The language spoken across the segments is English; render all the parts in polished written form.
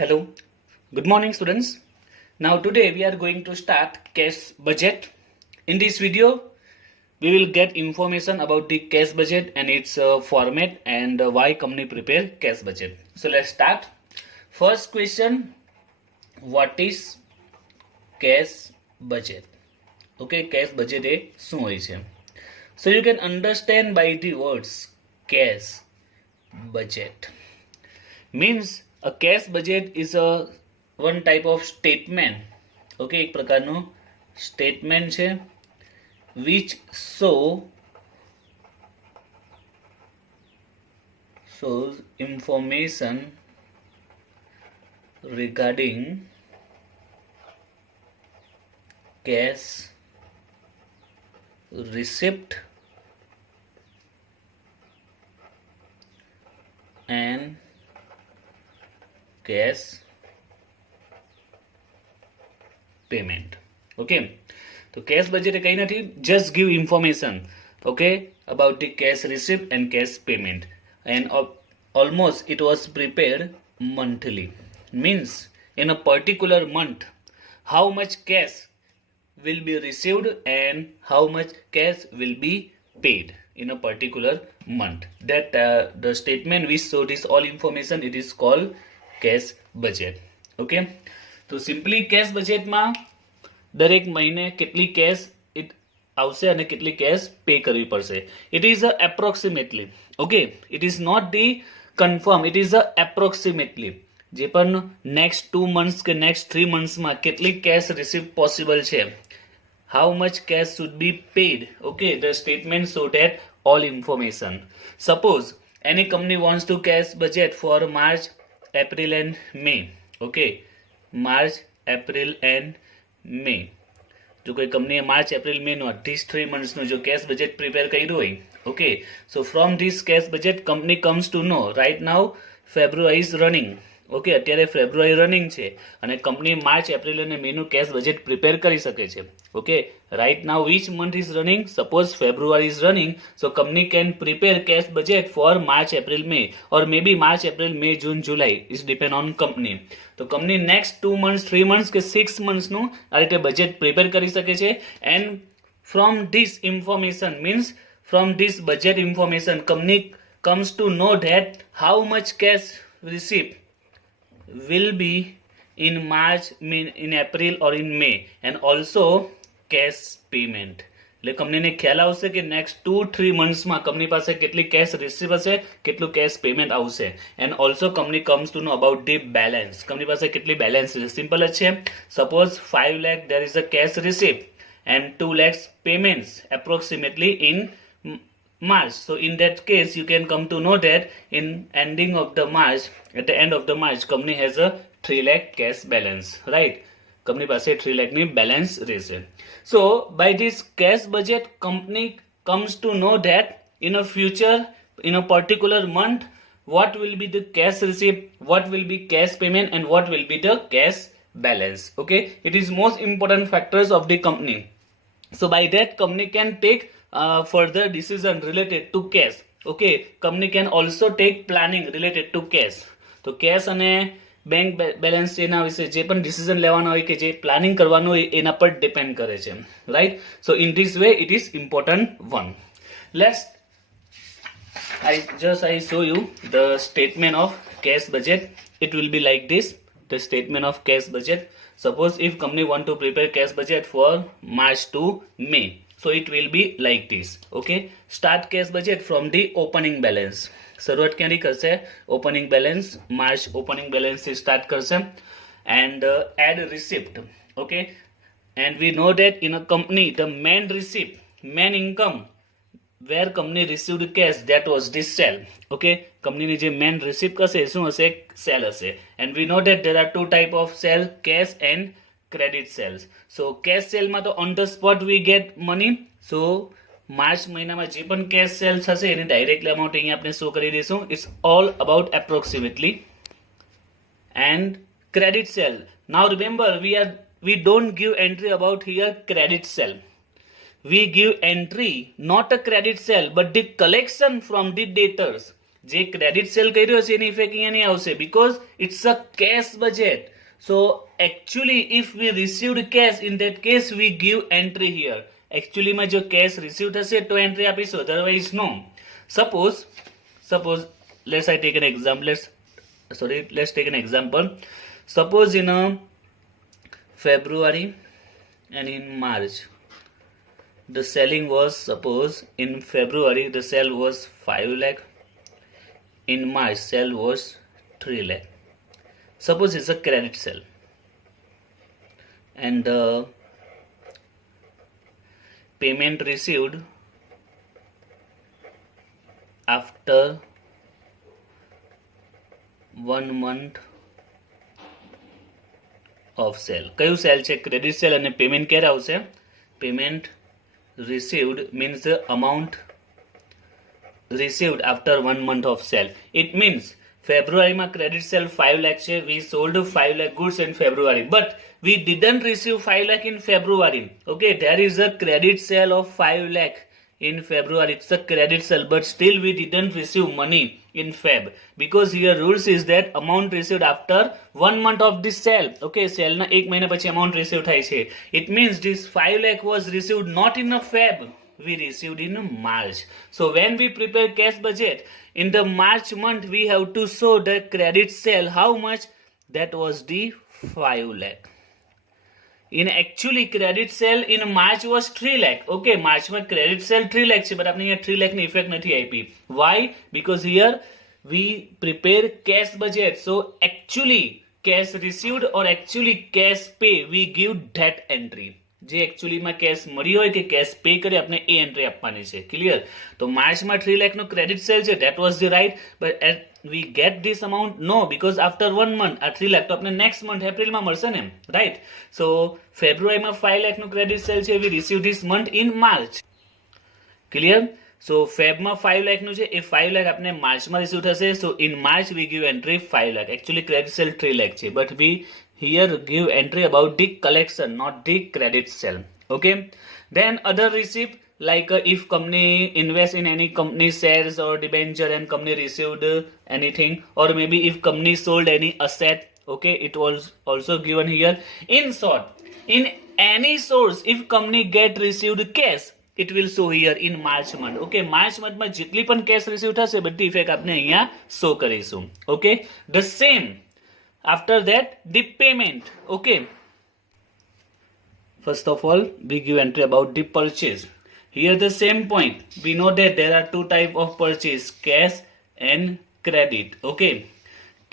Hello, good morning students. Now today we are going to start cash budget. In this video we will get information about the cash budget and its format and why company prepare cash budget. So let's start. First question, what is cash budget? Okay, cash budget એ શું હોય છે? So you can understand by the words cash budget means a cash budget is a one type of statement. Okay, એક પ્રકારનું statement છે which shows information regarding cash receipt and cash payment. Okay, तो cash budget એ કઈ નથી, just give information, okay, about the cash receipt and cash payment, and almost it was prepared monthly, means in a particular month how much cash will be received and how much cash will be paid in a particular month. That the statement which show this all information, it is called cash budget. Okay, તો simply cache બજેટમાં દરેક મહિને કેટલી cache આવશે અને કેટલી cache pay કરવી પડશે. It is approximately. Okay, it is not the confirm, it is approximately. જે પણ નેક્સ્ટ 2 months કે નેક્સ્ટ 3 monthsમાં કેટલી કેશ રિસીવ પોસિબલ છે, how much cash should be paid. Okay, the statement show that all information. Suppose any company wants to cash budget for March, April and May. Okay, March, April and May. જો કોઈ કંપનીએ March April May નો these 3 months નું જો cache budget prepare કર્યું હોય, okay, so from this cash budget company comes to know right now February is running. Okay, અત્યારે February running છે અને કંપની માર્ચ એપ્રિલ અને મે નું કેશ બજેટ પ્રિપેર કરી શકે છે. Okay, right now which month is running? Suppose February is running, so company can prepare cash budget for March April May or may be March April May June July, is depend on company. તો company next 2 months 3 months કે 6 months નું આ રીતે budget prepare કરી શકે છે. And from this information means from this budget information company comes to know that how much cash receipt will be in March, in April or in May, and also cash payment. એટલે કંપનીને ખ્યાલ આવશે કે next 2-3 monthsમાં company પાસે કેટલી cash receive હશે, કેટલું cash payment આવશે. And also company comes to know about the balance, company પાસે કેટલી બેલેન્સ છે. સિમ્પલ જ છે. Suppose 5 lakh there is a cash receipt and 2 lakhs payments approximately in March. So in that case you can come to know that in ending of the March, at the end of the March, company has a 3 lakh cash balance, right? Company પાસે 3 lakh ની balance રહેશે. So by this cash budget company comes to know that in a future, in a particular month, what will be the cash receipt, what will be cash payment and what will be the cash balance. Okay, it is most important factors of the company. So by that company can take further decision related to cash. Okay, company can also take planning related to cash. તો cache અને bank balance એના વિશે જે પણ decision લેવાનો હોય કે જે પ્લાનિંગ કરવાનું હોય એના પર ડિપેન્ડ કરે છે, right? So in this way it is important one. Let's I show you the statement of cash budget. It will be like this, the statement of cash budget. Suppose if company want to prepare cash budget for March to May, so it will be like this. Okay, start cash budget from the opening balance. શરૂઆત ક્યાંથી કરશે? Opening balance, March opening balance થી start કરશે. And add receipt. Okay, and we know that in a company the main receipt, main income where company received cash, that was this sale. Okay, કંપનીની જે main receipt હશે શું હશે? Sale હશે. And we know that there are 2 type of sale, cash and credit sales. So cash સેલમાં તો on the spot we get money. So March મહિનામાં જે પણ કેશ સેલ્સ હશે એની ડાયરેક્ટલી અમાઉન્ટ અહીંયા આપણે શો કરી દઈશું. It's all about approximately. And credit sale, now remember we don't give entry about here credit sale. We give entry not a credit sale but the collection from the debtors. જે credit cell કર્યો છે એની effect અહીંયા નહીં આવશે because it's a cash budget. So actually if we received cash, in that case we give entry here. Actually માં જો cash received હશે તો entry આપીશું, otherwise no. Suppose let's take an example. Suppose in February and in March the selling was, suppose in February the sale was 5 lakh, in March sale was 3 lakh. Suppose it's a credit sale and payment received after 1 month of sale. કયું cell છે? Credit cell. અને payment ક્યારે આવશે? Payment received means the amount received after 1 month of sale. It means February માં credit sale 5 lakh છે. We sold 5 lakh goods in February, but we didn't receive 5 lakh in February. Okay, there is a credit sale of 5 lakh in February. It's a credit sale, but still we didn't receive money in Feb because here rules is that amount received after 1 month of this sale. Okay, sale na 1 મહિના પછી amount received થાય છે. It means this 5 lakh was received not in a Feb, we received in March. So when we prepare cash budget in the March month, we have to show the credit sale. How much? That was the 5 lakh. In actually credit sale in March was 3 lakh. Okay, March માં credit sale 3 lakh છે, but આપણે અહીંયા 3 lakh ની effect નથી આપી. Why? Because here we prepare cash budget. So actually cash received or actually cash pay, we give that entry. જે actually માં cash મળી હોય કે cash pay કરી આપણે એ entry આપવાની છે. Clear? તો માર્ચમાં 3 lakh નો credit sale છે, that was the right, but we get this amount? No, because after 1 month આ 3 lakh તો આપણે next month એપ્રિલમાં મળશે ને, right? So ફેબ્રુઆરીમાં 5 lakh નો credit sale છે, we receive this month in March. Clear? So ફેબમાં 5 lakh નું છે, એ 5 lakh આપણે માર્ચમાં receive થશે. So in March we give entry 5 lakh. Actually credit sale 3 lakh છે, but we here give entry about the collection, not the credit sale. Okay, then other receipt, like if company invest in any company shares or debenture and company received anything, or maybe if company sold any asset, okay, it was also given here. In short, in any source if company get received cash, it will show here in March month. Okay, March month માં જેટલી પણ cash receive થશે બધી effect આપણે અહીંયા show કરીશું. Okay, the same after that the payment. Okay, first of all we give entry about the purchase. Here the same point, we know that there are two type of purchase, cash and credit. Okay,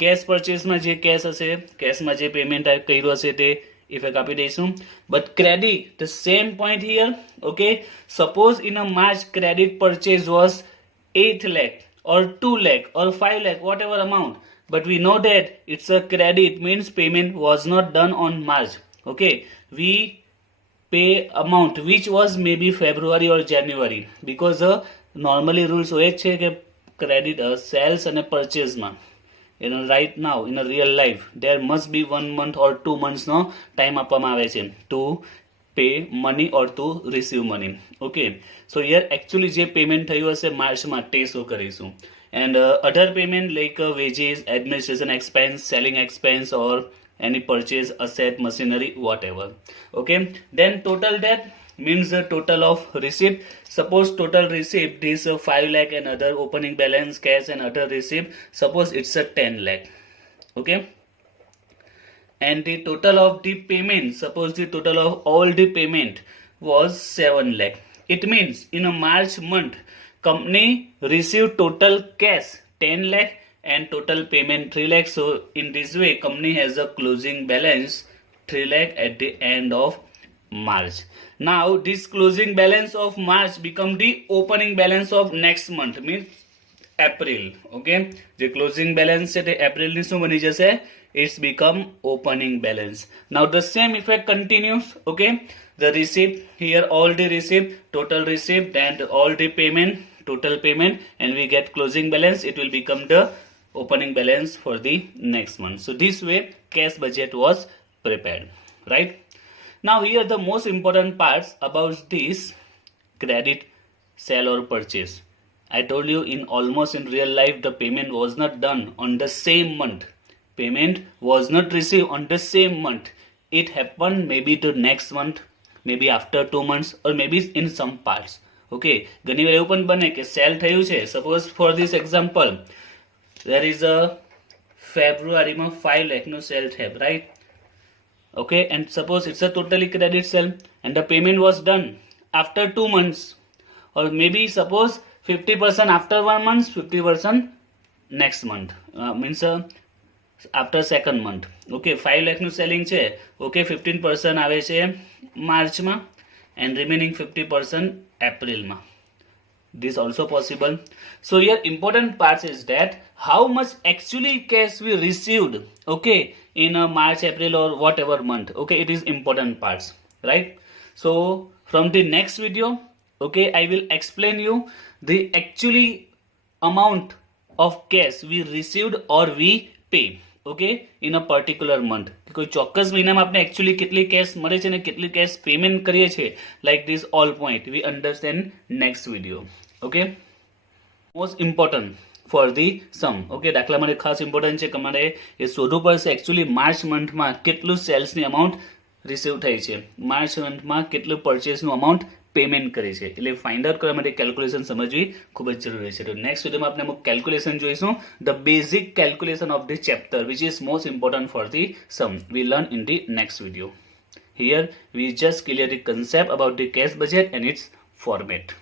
cash purchase માં જે cash હશે, cash માં જે payment કર્યું હશે તે effect આપી દઈશું. But credit, the same point here. Okay, suppose in a March credit purchase was 8 lakh or 2 lakh or 5 lakh, whatever amount, but we know that it's a credit, means payment was not done on March. Okay, we pay amount which was maybe February or January, because normally rules હોય છે કે credit sales અને purchase માં, you know, right now in a real life there must be 1 month or 2 months no time આપવામાં આવે છે to pay money or to receive money. Okay, so here actually જે payment થયું હશે માર્ચમાં તે show કરીશું. And other payment like wages, administration expense, selling expense, or any purchase asset, machinery, whatever. Okay, then total debt means the total of receipt. Suppose total receipt is 5 lakh and other opening balance, cash and other receipt, suppose it's a 10 lakh. Okay, and the total of the payment, suppose the total of all the payment was 7 lakh. It means in a March month company received total cash 10 lakh and total payment 3 lakh. So in this way company has a closing balance 3 lakh at the end of March. Now this closing balance of March become the opening balance of next month, means April. Okay, the closing balance છે તે એપ્રિલની શું બની જશે? It's become opening balance. Now the same effect continues. Okay, the receipt, here all the receipt, total receipt and all the payment, total payment, and we get closing balance. It will become the opening balance for the next month. So this way cash budget was prepared, right? Now here the most important parts about this credit sale or purchase. I told you in almost in real life the payment was not done on the same month. Payment was not received on the same month. It happened maybe to next month, maybe after 2 months, or maybe in some parts. Okay, ઘણી વાર એવું પણ બને કે cell થયું છે. Suppose for this example there is a ફેબ્રુઆરીમાં 5 લાખનો સેલ છે, right? Okay, and suppose it's a totally credit sale and the payment was done after 2 months, or maybe suppose 50% after 1 month, 50% next month, means after second month. Okay, 5 લાખનું selling છે. Okay, 15% આવે છે માર્ચમાં and remaining 50% એપ્રિલમાં. This also possible. So here important parts is that how much actually cash we received, okay, in March, April or whatever month. Okay, it is important parts, right? So from the next video, okay, I will explain you the actually amount of cash we received or we pay, okay, in a particular month. કોઈ ચોક્કસ મહિનામાં આપણે actually કેટલી cash મળે છે ને કેટલી cash payment કરીએ છીએ, like this all point we understand next video. Okay, most important for the sum. Okay, દાખલા માટે ખાસ ઇમ્પોર્ટન્ટ છે કે તમારે એ શોધવું પડશે actually માર્ચ મંથમાં કેટલું સેલ્સની અમાઉન્ટ રિસીવ થઈ છે, માર્ચ મંથમાં કેટલું પરચેસનું અમાઉન્ટ પેમેન્ટ કરી છે, એટલે ફાઇન્ડ આઉટ કરવા માટે કેલ્ક્યુલેશન સમજવી ખૂબ જ જરૂરી છે. તો નેક્સ્ટ વિડીયોમાં આપણે અમુક કેલ્ક્યુલેશન જોઈશું, the basic calculation of the chapter which is most important for the sum we learn in the next video. Here we just clear the concept about the cash budget and its format.